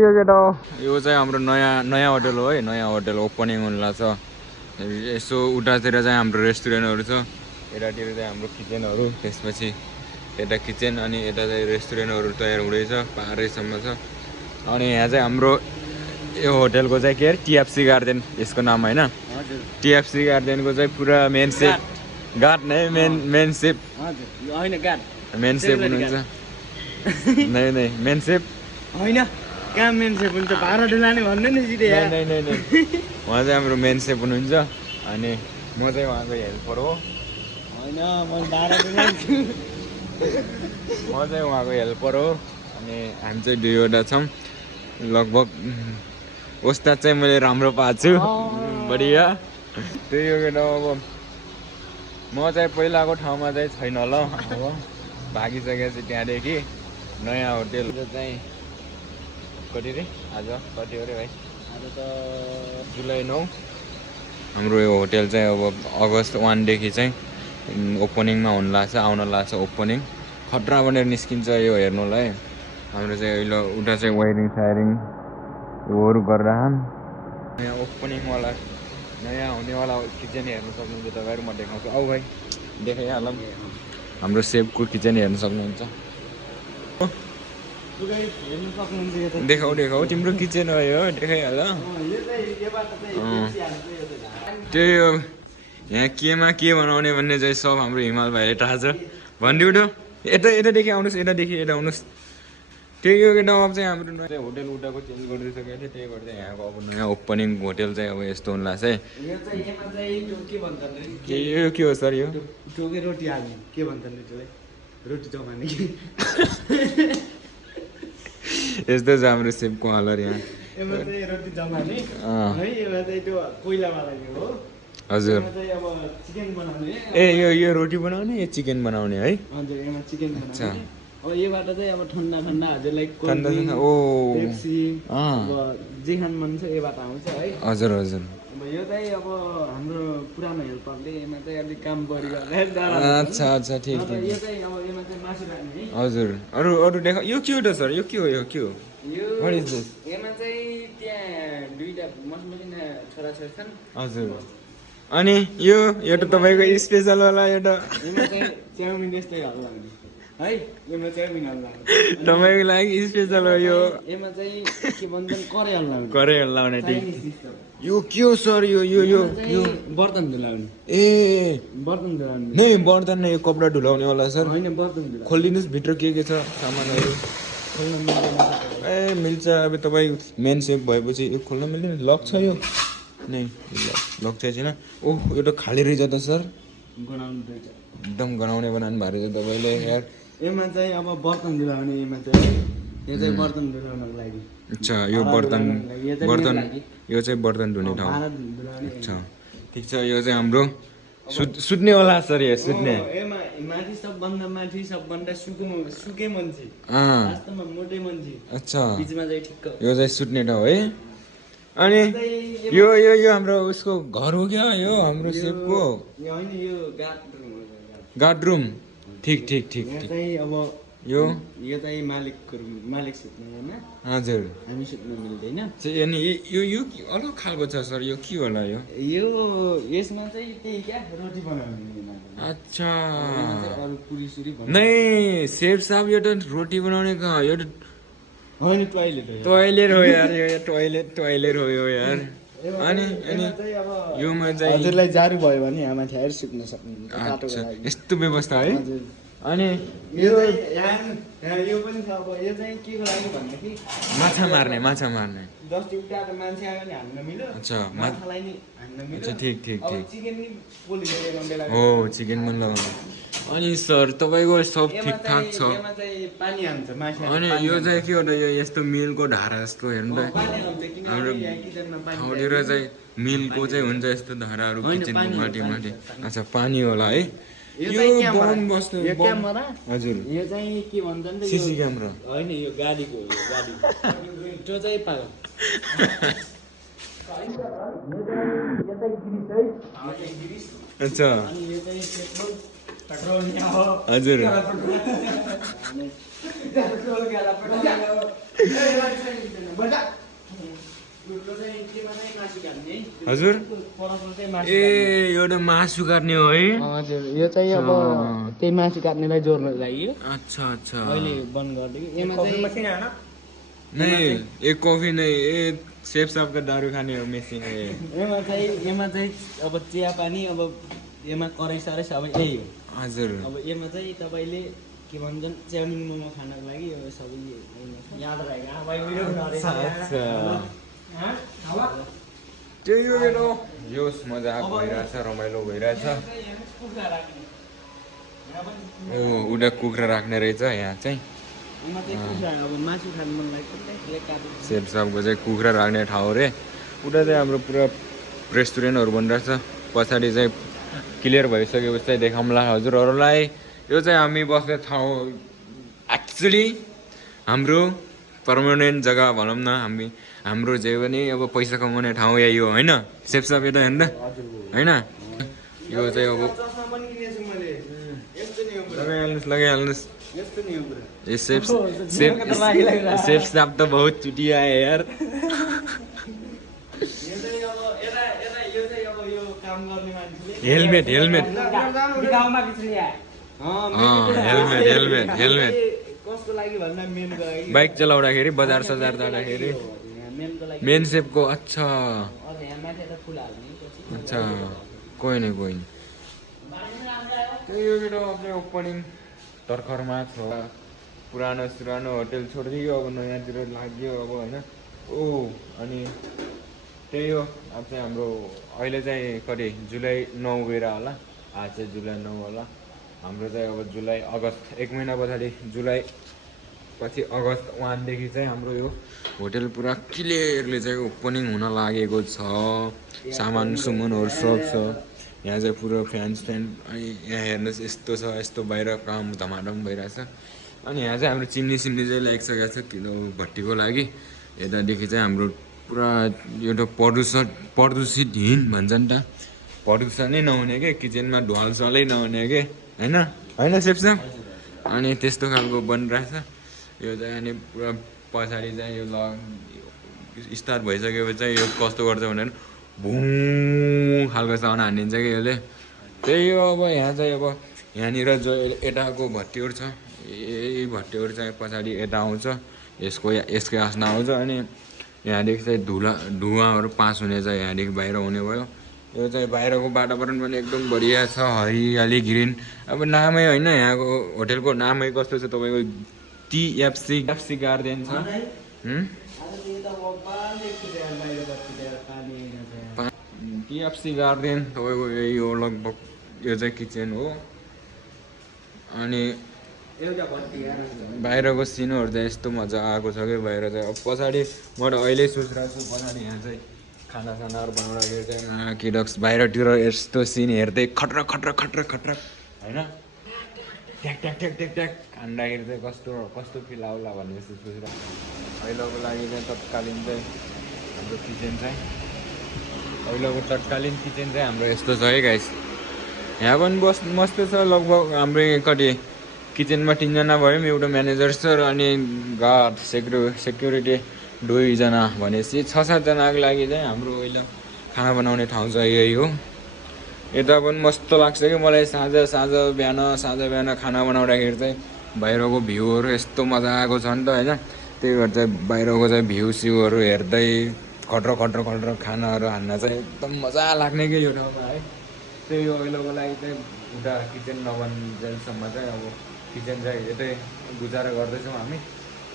त्यही हो केटा हो यो चाहिँ हाम्रो नयाँ होटल हो है नयाँ होटल ओपनिङ हुनुला छ यसो उतातिर चाहिँ हाम्रो रेस्टुरेन्टहरू छ यतातिर चाहिँ हाम्रो किचनहरू त्यसपछि यता किचन अनि यता चाहिँ रेस्टुरेन्टहरू तयार हुँदैछ पारैसम्म छ अनि यहाँ चाहिँ हाम्रो यो होटलको चाहिँ के अरे टिएफसी गार्डन यसको नाम होइन टिएफसी गार्डनको चाहिँ पुरा मेन सेफ गार्ड नै मेन सेफ मेन सेफ हुनुहुन्छ नै मेन सेफ होइन कहाँ मेन सेफ हुन्छ भाडा ढुलाने भन्नु नि सिधै उहाँ चाहिँ हाम्रो मेन सेफ हुनुहुन्छ अनि म चाहिँ उहाँको हेल्पर हो होइन म भाडा ढुलान्छु म चाहिँ उहाँको हेल्पर हो अनि हामी चाहिँ दुईवटा छौँ लगभग उस्ताद चाहिँ मैले राम्रो पाएको छु बढिया त्यही हो केटा अब म चाहिँ पहिलाको ठाउँमा चाहिँ छैन ल अब भागिसकेपछि त्यहाँदेखि नयाँ होटेल चाहिँ कति रे आज कति हो रे भाइ आज त जुलाई 9 हाम्रो यो होटेल चाहिँ अब अगस्त 1 देखि चाहिँ ओपनिङमा हुन लाग्छ आउन लाग्छ ओपनिङ खतरा बनेर निस्किन्छ यो हेर्नुलाई हाम्रो चाहिँ अहिले उता चाहिँ वायरिङ सायरिङ योहरू गरेर नयाँ ओपनिङवाला नयाँ हुनेवाला किचन हेर्नु सक्नुहुन्छ तपाईँहरू म देखाउँछु आऊ भाइ देखाइहालौँ हाम्रो सेफको किचन हेर्नु सक्नुहुन्छ देखाऊ तिम्रो किचन हो यो देखाइहाल त्यही हो यहाँ केमा के बनाउने भन्ने चाहिँ सब हाम्रो हिमाल भाइले थाहा छ भनिदिउ त यतादेखि आउनुहोस् यतादेखि यता आउनुहोस् त्यही हो केटा अब चाहिँ हाम्रो नयाँ होटेल उताको चेन्ज गरिदिइसकेको थियो त्यही भएर चाहिँ यहाँको अब नयाँ ओपनिङ होटेल चाहिँ अब यस्तो हुनुला चाहिँ यो के हो सर यो टोके रोटी हाल्ने के भन्छन् त्यसलाई रोटी जमाने यस्तो छ हाम्रो सेपको हलर यहाँ यसमा चाहिँ रोटी जमाने है यसमा चाहिँ त्यो कोइलावाला हो हजुर अब चिकन बनाउने ए यो रोटी बनाउने यो चिकन बनाउने है हजुर यसमा चिकन अच्छा बनाउने अब योबाट चाहिँ अब ठन्डा हजुरलाई ठन्डा ओ पेप्सी अब जे खान मन छ योबाट आउँछ है हजुर हजुर अब यो चाहिँ अब हाम्रो पुरानो हेल्परले यसमा चाहिँ अलिक काम गरिरहेको अच्छा ठिक यो चाहिँ अब यसमा चाहिँ मासु राख्ने है हजुर अरू देखा यो के हो त सर यो के हो What is this? यसमा चाहिँ त्यहाँ दुईटा मसिना छोराछोरी छन् हजुर अनि यो त तपाईँको स्पेसलवाला एउटा यसमा चाहिँ चाउमिन यस्तै हल्ला हुने है यसमा चाउमिन हल्ला तपाईँको लागि स्पेसल हो यो यसमा चाहिँ के भन्छन् करे हल्ला हुने करे हल्लाउने ठिक यो के हो सर यो बर्तन धुलाउने ए बर्तन धुलाउने नै बर्तन नै यो कपडा धुलाउनेवाला सर होइन बर्तन धुलाउने खोलिदिनुहोस् भित्र के छ सामानहरू ए मिल्छ अब तपाईँ मेन सेफ भएपछि यो खोल्न मिल्दैन लक छ यो नै लक चाहिँ छैन ओह यो त खाली रहेछ त सर एकदम गनाउने बनाउनु भएको रहेछ तपाईँले यार यसमा चाहिँ अब बर्तन धुलाउने यसमा चाहिँ यो चाहिँ बर्तन धुलाउनको लागि अच्छा यो बर्तन यो चाहिँ बर्तन धुने ठाउँ अच्छा ठिक छ यो चाहिँ हाम्रो सुत्नेवाला सर यो सुत्ने माथि सबभन्दा सुके मान्छे वास्तवमा मोटे मान्छे अच्छा बिचमा चाहिँ ठिक्क यो चाहिँ सुत्ने ठाउँ है अनि यो हाम्रो उसको घर हो क्या यो हाम्रो सेफको होइन यो गार्ड रुम ठिक अब यो चाहिँ मालिक सुत्ने होइन हजुर हामी सुत्नु मिल्दैन अनि यो अलग खालको छ सर यो के होला यो यसमा चाहिँ त्यही क्या रोटी बनाउने अच्छा अरू पुरी सुरी नै सेफ साहब यो त रोटी बनाउने कहाँ यो होइन टोइलेट हो यार यो टोइलेट हो यो यार अनि योमा चाहिँ हजुरलाई जाडो भयो भने यहाँ माथि आएर सुत्न सक्नुहुन्छ यस्तो व्यवस्था है अनि यो पनि छ अब यो चाहिँ के को लागि भन्दाखेरि माछा मार्ने जस्ट एउटा मान्छे आयो भने हान्न मिल्यो अच्छा माछालाई नि हान्न मिल्यो अच्छा ठिक चिकन नि पोलिसकेको बेला हो चिकन पनि लगाउनु अनि सर तपाईँको सब ठिकठाक छ यसमा चाहिँ पानी हाल्छ माछा अनि यो चाहिँ के हो त यो यस्तो मिलको धारा जस्तो हेर्नु त हाम्रो ठाउँतिर चाहिँ मिलको चाहिँ हुन्छ यस्तो धाराहरू किचनको माथि अच्छा पानी होला है यो बम बस्नु क्यामेरा हजुर यो चाहिँ के भन्छन् त सीसी क्यामेरा होइन यो गाडीको हो त्यो चाहिँ पागल अच्छा अनि यो चाहिँ पेट्रोल हजुर हजुर ए एउटा मासु काट्ने हो है हजुर यो चाहिँ अब त्यही मासु काट्नेलाई जोड्नको लागि अच्छा अच्छा अहिले बन्द गरिदियो यसमा चाहिँ नहीं एक कॉफी नहीं ये सेफ साहब का दारू खाने हो मेसिन है यसमा चाहिँ अब चिया पानी अब यसमा कराई सराई सबै यही हो हजुर अब यसमा चाहिँ तपाईँले के भन्छन् चाउमिन मोमो खानको लागि यो सबै याद त्यही हो यो जोस मजाक भइरहेछ रमाइलो भइरहेछ ओ उडा कुखुरा राख्ने रहेछ यहाँ चाहिँ अब मासु खानु मन लाग्छ सेफ साहबको चाहिँ कुखुरा राख्ने ठाउँ रे उता चाहिँ हाम्रो पुरा रेस्टुरेन्टहरू बनिरहेछ पछाडि चाहिँ क्लियर भइसकेपछि चाहिँ देखाउँला हजुरहरूलाई यो चाहिँ हामी बस्ने ठाउँ एक्चुली हाम्रो पर्मानेन्ट जग्गा भनौँ न हाम्रो जे पनि अब पैसा कमाउने ठाउँ यही हो होइन सेफ साहब यता हेर्नु होइन यो चाहिँ अब लगाइहाल्नुहोस् ये सेफ साहब तो बहुत चुटिया है यार हेलमेट हेलमेट कसको लागि भन्दा मेनको लागि बाइक चलाउँदाखेरि बजार सजार जाँदाखेरि मेन सेपको अच्छा अच्छा कोही नहीं त्यही हो केटा अपने ओपनिङ तर्खरमा छ पुरानो होटल छोडिदियो अब नयाँतिर लाग्यो अब होइन ओ अनि त्यही हो अब चाहिँ हाम्रो अहिले चाहिँ कति जुलाई 9 गएर होला आज चाहिँ जुलाई 9 होला हाम्रो चाहिँ अब जुलाई अगस्त 1 महिना पछाडि जुलाई पछि अगस्त 1 देखि चाहिँ हाम्रो यो होटल पुरा क्लियरली चाहिँ ओपनिङ हुन लागेको छ सामान सुमानहरू सब छ यहाँ चाहिँ पुरो फ्यान अनि यहाँ हेर्नुहोस् यस्तो छ यस्तो बाहिर काम धमाधम भइरहेछ अनि यहाँ चाहिँ हाम्रो चिम्नी चाहिँ ल्याइसकेको छ किलो भट्टीको लागि यतादेखि चाहिँ हाम्रो पुरा एउटा प्रदूषितहीन भन्छ नि त प्रदूषणै नहुने के किचनमा ढुवालसलै नहुने के होइन होइन सेप्छ अनि त्यस्तो खालको बनिरहेछ यो चाहिँ अनि पुरा पछाडि चाहिँ यो स्टार्ट भइसकेपछि चाहिँ यो कस्तो गर्छ भनेर भुँ खालको साउन्ड हानिदिन्छ कि यसले त्यही हो अब यहाँ चाहिँ अब यहाँनिर जो यताको भट्टीहरू छ यही भट्टीहरू चाहिँ पछाडि यता आउँछ यसकै आसना आउँछ अनि यहाँदेखि चाहिँ धुवाहरू पास हुने चाहिँ यहाँदेखि बाहिर हुने भयो यो चाहिँ बाहिरको वातावरण पनि एकदम बढिया छ हरियाली ग्रिन अब नामै होइन यहाँको होटेलको नामै कस्तो छ तपाईँको टिएफसी गार्डन छ टिएफसी गार्डन तपाईँको यही हो लगभग यो चाहिँ किचन हो अनि बाहिरको सिनहरू चाहिँ यस्तो मजा आएको छ कि बाहिर चाहिँ अब पछाडि म त अहिले सोचिरहेको छु पछाडि यहाँ चाहिँ खानासानाहरू बनाउँदाखेरि चाहिँ किडक्स बाहिरतिर यस्तो सिन हेर्दै खट्र होइन ट्याक ट्याक ट्याक ट्याक ट्याक खाँदाखेरि चाहिँ कस्तो फिल आउला भन्ने जस्तो सोचिरहेको अहिलेको लागि चाहिँ तत्कालीन चाहिँ हाम्रो किचन चाहिँ अहिलेको तत्कालीन किचन चाहिँ हाम्रो यस्तो छ है गाइस यहाँ पनि मस्त छ लगभग हाम्रो कति किचनमा 3 जना भयो एउटा म्यानेजर सर अनि गार्ड सेक्युरिटी 2 जना भनेपछि 6-7 जनाको लागि चाहिँ हाम्रो अहिले खाना बनाउने ठाउँ चाहिँ यही हो यता पनि मस्त लाग्छ कि मलाई साँझ बिहान खाना बनाउँदाखेरि चाहिँ बाहिरको भ्यूहरू यस्तो मजाको छ नि त होइन त्यही भएर चाहिँ बाहिरको चाहिँ भ्यू सिउहरू हेर्दै खट्र खानाहरू हान्न चाहिँ एकदम मजा लाग्ने कि यो ठाउँमा है त्यही हो अहिलेको लागि चाहिँ उता किचन नबन्जेलसम्म चाहिँ अब किचन चाहिँ यतै गुजारा गर्दैछौँ हामी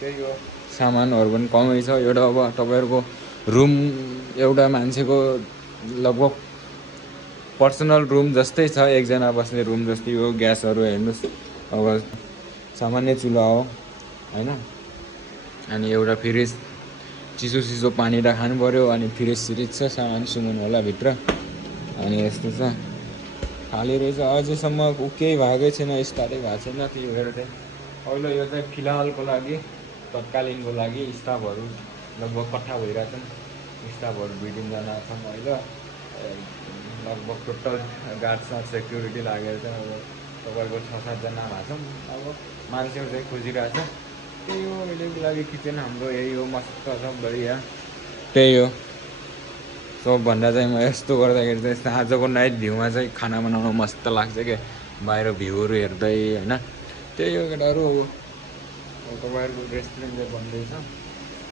त्यही हो सामानहरू पनि कमै छ एउटा अब तपाईँहरूको रुम एउटा मान्छेको लगभग पर्सनल रुम जस्तै छ एकजना बस्ने रुम जस्तै हो ग्यासहरू हेर्नुहोस् अब सामान्य चुल्हा हो होइन अनि एउटा फ्रिज चिसो पानी त खानु पऱ्यो अनि फ्रिज छ सामान सुमान होला भित्र अनि यस्तो छ खाली रहेछ अझैसम्म केही भएकै छैन स्टार्टै भएको छैन त्यही भएर चाहिँ अहिले यो चाहिँ फिलहालको लागि तत्कालीनको लागि स्टाफहरू लगभग कट्ठा भइरहेछन् स्टाफहरू 2-3 जना छन् अहिले लगभग टोटल गार्ड सेक्युरिटी लागेर चाहिँ अब तपाईँको 6-7 जना भएको छौँ। अब मान्छेहरू चाहिँ खोजिरहेको छ। त्यही हो अहिलेको लागि किचन हाम्रो यही हो, मस्त छ बढिया। त्यही हो सबभन्दा चाहिँ म यस्तो गर्दाखेरि चाहिँ यस्तो आजको नाइट भ्यूमा चाहिँ खाना बनाउनु मस्त लाग्छ क्या, बाहिर भ्यूहरू हेर्दै होइन। त्यही हो केटाहरू। अब तपाईँहरूको रेस्टुरेन्ट चाहिँ बन्दैछ।